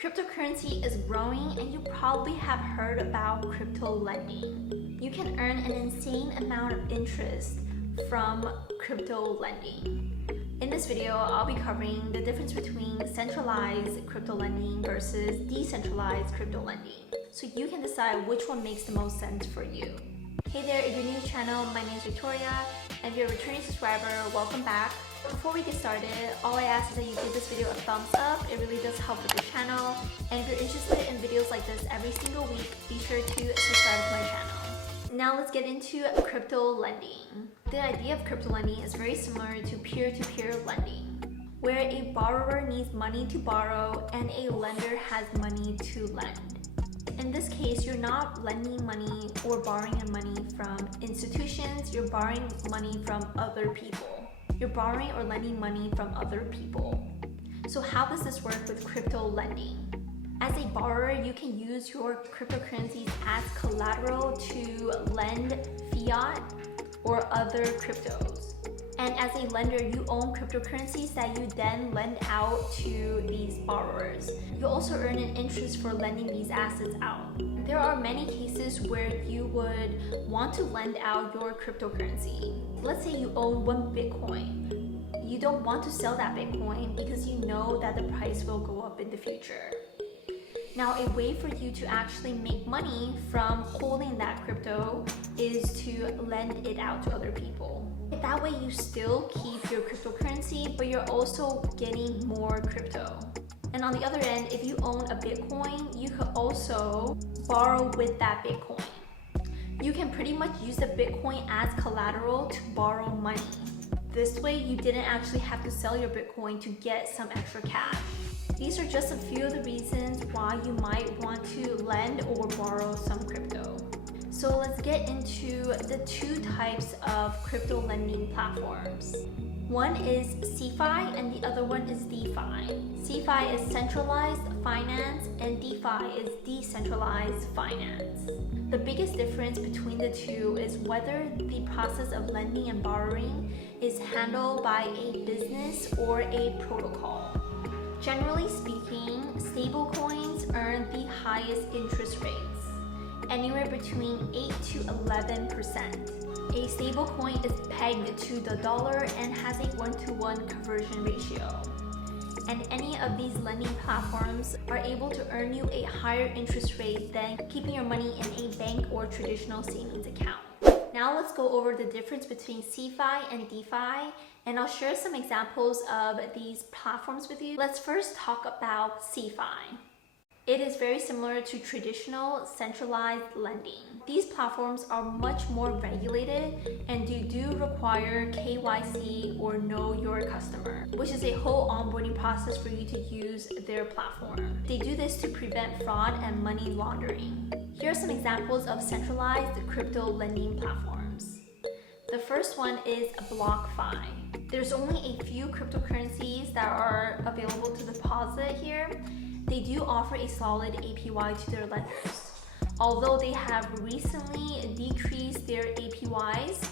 Cryptocurrency is growing and you probably have heard about crypto lending. You can earn an insane amount of interest from crypto lending. In this video, I'll be covering the difference between centralized crypto lending versus decentralized crypto lending, so you can decide which one makes the most sense for you. Hey there, if you're new to the channel, my name is Victoria, and if you're a returning subscriber, welcome back. Before we get started, all I ask is that you give this video a thumbs up. It really does help with the channel. And if you're interested in videos like this every single week, be sure to subscribe to my channel. Now let's get into crypto lending. The idea of crypto lending is very similar to peer-to-peer lending, where a borrower needs money to borrow and a lender has money to lend. In this case, you're not lending money or borrowing money from institutions, you're borrowing money from other people. You're borrowing or lending money from other people. So how does this work with crypto lending? As a borrower, you can use your cryptocurrencies as collateral to lend fiat or other cryptos. And as a lender, you own cryptocurrencies that you then lend out to these borrowers. You also earn an interest for lending these assets out. There are many cases where you would want to lend out your cryptocurrency. Let's say you own one Bitcoin. You don't want to sell that Bitcoin because you know that the price will go up in the future. Now, a way for you to actually make money from holding that crypto is to lend it out to other people. That way you still keep your cryptocurrency, but you're also getting more crypto. And on the other end, if you own a Bitcoin, you could also borrow with that Bitcoin. You can pretty much use the Bitcoin as collateral to borrow money. This way, you didn't actually have to sell your Bitcoin to get some extra cash. These are just a few of the reasons why you might want to lend or borrow some crypto. So let's get into the two types of crypto lending platforms. One is Cefi and the other one is Defi. Cefi is centralized finance and Defi is decentralized finance. The biggest difference between the two is whether the process of lending and borrowing is handled by a business or a protocol. Generally speaking, stablecoins earn the highest interest rates, anywhere between 8 to 11%. A stablecoin is pegged to the dollar and has a 1-to-1 conversion ratio. And any of these lending platforms are able to earn you a higher interest rate than keeping your money in a bank or traditional savings account. Now let's go over the difference between Cefi and Defi, and I'll share some examples of these platforms with you. Let's first talk about Cefi. It is very similar to traditional centralized lending. These platforms are much more regulated and they do require KYC or know your customer, which is a whole onboarding process for you to use their platform. They do this to prevent fraud and money laundering. Here are some examples of centralized crypto lending platforms. The first one is BlockFi. There's only a few cryptocurrencies that are available to deposit here. They do offer a solid APY to their lenders. Although they have recently decreased their APYs,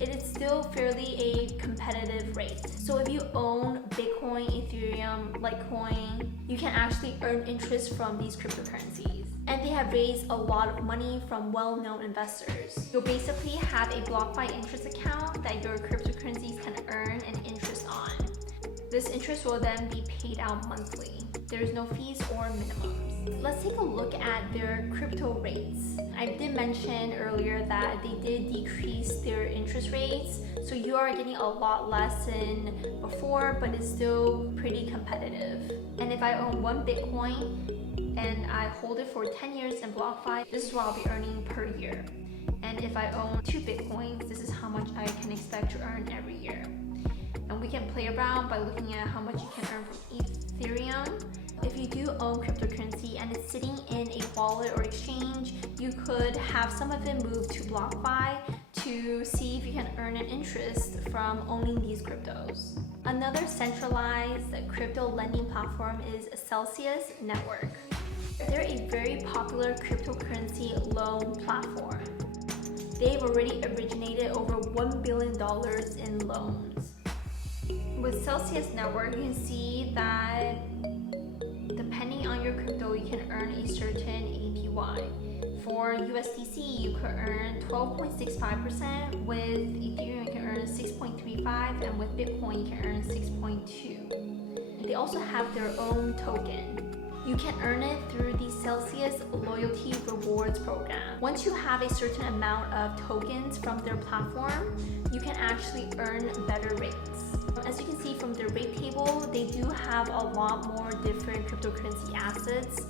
it is still fairly a competitive rate. So if you own Bitcoin, Ethereum, Litecoin, you can actually earn interest from these cryptocurrencies. And they have raised a lot of money from well-known investors. You'll basically have a BlockFi interest account that your cryptocurrencies can earn an interest on. This interest will then be paid out monthly. There's no fees or minimums. Let's take a look at their crypto rates. I did mention earlier that they did decrease their interest rates, so you are getting a lot less than before, but it's still pretty competitive. And if I own one Bitcoin and I hold it for 10 years in BlockFi, this is what I'll be earning per year. And if I own 2 Bitcoins, this is how much I can expect to earn every year. And we can play around by looking at how much you can earn from Ethereum. If you do own cryptocurrency and it's sitting in a wallet or exchange, you could have some of it moved to BlockFi to see if you can earn an interest from owning these cryptos. Another centralized crypto lending platform is Celsius Network. They're a very popular cryptocurrency loan platform. They've already originated over $1 billion in loans. With Celsius Network, you can see that depending on on your crypto, you can earn a certain APY. For USDC, you could earn 12.65%. With Ethereum, you can earn 6.35%, and with Bitcoin, you can earn 6.2%. They also have their own token. You can earn it through the Celsius Loyalty Rewards program. Once you have a certain amount of tokens from their platform, you can actually earn better rates. As you can see from their rate table, they do have a lot more different cryptocurrency assets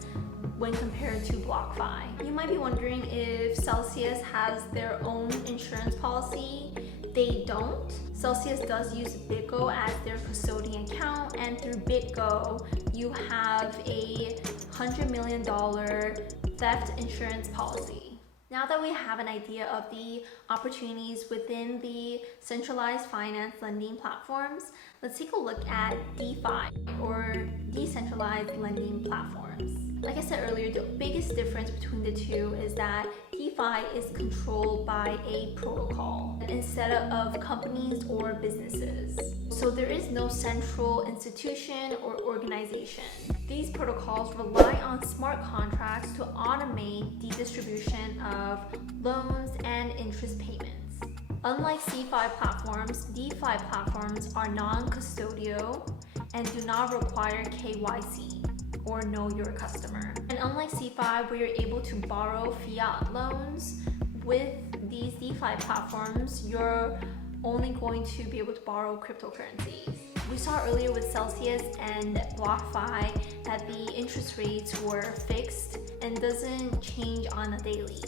when compared to BlockFi. You might be wondering if Celsius has their own insurance policy. They don't. Celsius does use BitGo as their custodian account, and through BitGo, you have a $100 million theft insurance policy. Now that we have an idea of the opportunities within the centralized finance lending platforms, let's take a look at DeFi, or decentralized lending platforms. Like I said earlier, the biggest difference between the two is that DeFi is controlled by a protocol instead of companies or businesses. So there is no central institution or organization. These protocols rely on smart contracts to automate the distribution of loans and interest payments. Unlike CeFi platforms, DeFi platforms are non-custodial and do not require KYC, or know your customer. And unlike CeFi, where you're able to borrow fiat loans, with these DeFi platforms, you're only going to be able to borrow cryptocurrencies. We saw earlier with Celsius and BlockFi that the interest rates were fixed and doesn't change on a daily.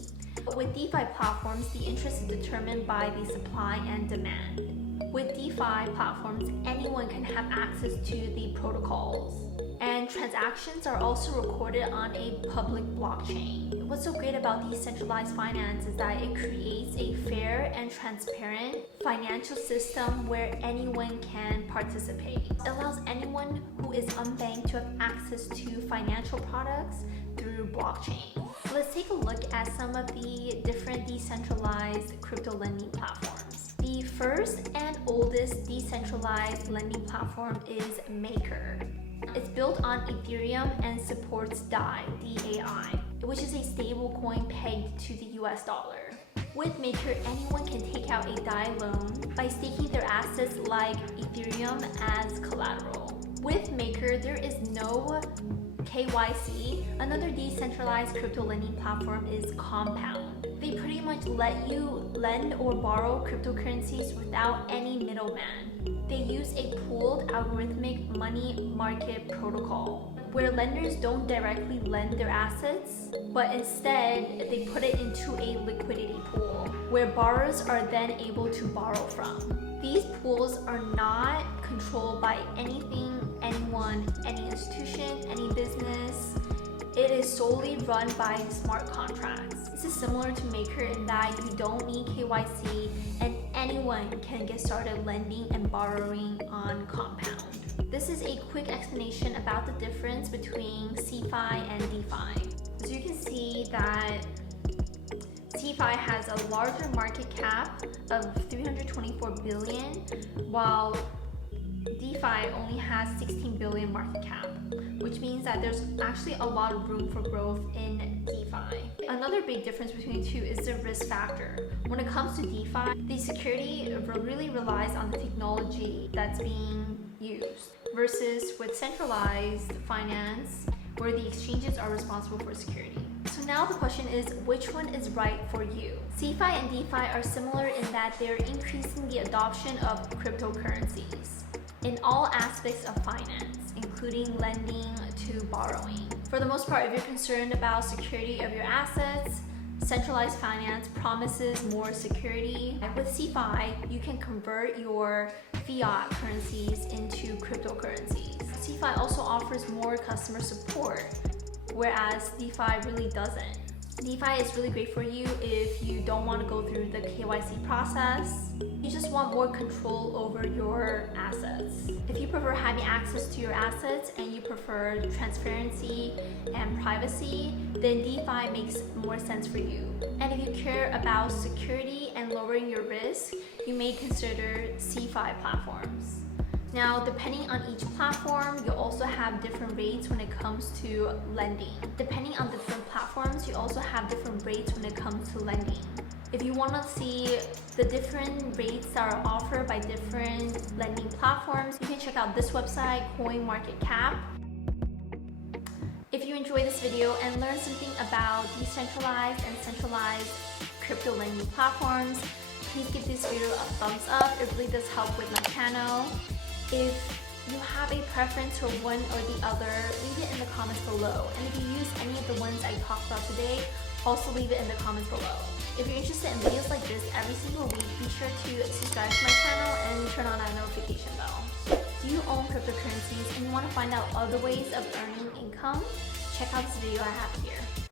But with DeFi platforms, the interest is determined by the supply and demand. With DeFi platforms, anyone can have access to the protocols. And transactions are also recorded on a public blockchain. What's so great about decentralized finance is that it creates a fair and transparent financial system where anyone can participate. It allows anyone who is unbanked to have access to financial products through blockchain. Let's take a look at some of the different decentralized crypto lending platforms. The first and oldest decentralized lending platform is Maker. It's built on Ethereum and supports DAI, D-A-I, which is a stable coin pegged to the US dollar. With Maker, anyone can take out a DAI loan by staking their assets like Ethereum as collateral. With Maker, there is no KYC. Another decentralized crypto lending platform is Compound. They pretty much let you lend or borrow cryptocurrencies without any middleman. They use a pooled algorithmic money market protocol, where lenders don't directly lend their assets, but instead they put it into a liquidity pool, where borrowers are then able to borrow from. These pools are not controlled by anything, anyone, any institution, any business. It is solely run by smart contracts. This is similar to Maker in that you don't need KYC and anyone can get started lending and borrowing on Compound. This is a quick explanation about the difference between CeFi and DeFi. As you can see that CeFi has a larger market cap of 324 billion, while DeFi only has 16 billion market cap, which means that there's actually a lot of room for growth in DeFi. Another big difference between the two is the risk factor. When it comes to DeFi, the security really relies on the technology that's being used, versus with centralized finance, where the exchanges are responsible for security. So now the question is, which one is right for you? CeFi and DeFi are similar in that they're increasing the adoption of cryptocurrencies in all aspects of finance, including lending to borrowing. For the most part, if you're concerned about security of your assets, centralized finance promises more security. With CeFi, you can convert your fiat currencies into cryptocurrencies. CeFi also offers more customer support, whereas DeFi really doesn't. DeFi is really great for you if you don't want to go through the KYC process. You just want more control over your assets. If you prefer having access to your assets and you prefer transparency and privacy, then DeFi makes more sense for you. And if you care about security and lowering your risk, you may consider CeFi platforms. Now, depending on each platform, you also have different rates when it comes to lending. Depending on different platforms, you also have different rates when it comes to lending. If you want to see the different rates that are offered by different lending platforms, you can check out this website, CoinMarketCap. If you enjoyed this video and learned something about decentralized and centralized crypto lending platforms, please give this video a thumbs up. It really does help with my channel. If you have a preference for one or the other, leave it in the comments below. And if you use any of the ones I talked about today, also leave it in the comments below. If you're interested in videos like this every single week, be sure to subscribe to my channel and turn on that notification bell. Do you own cryptocurrencies and you want to find out other ways of earning income? Check out this video I have here.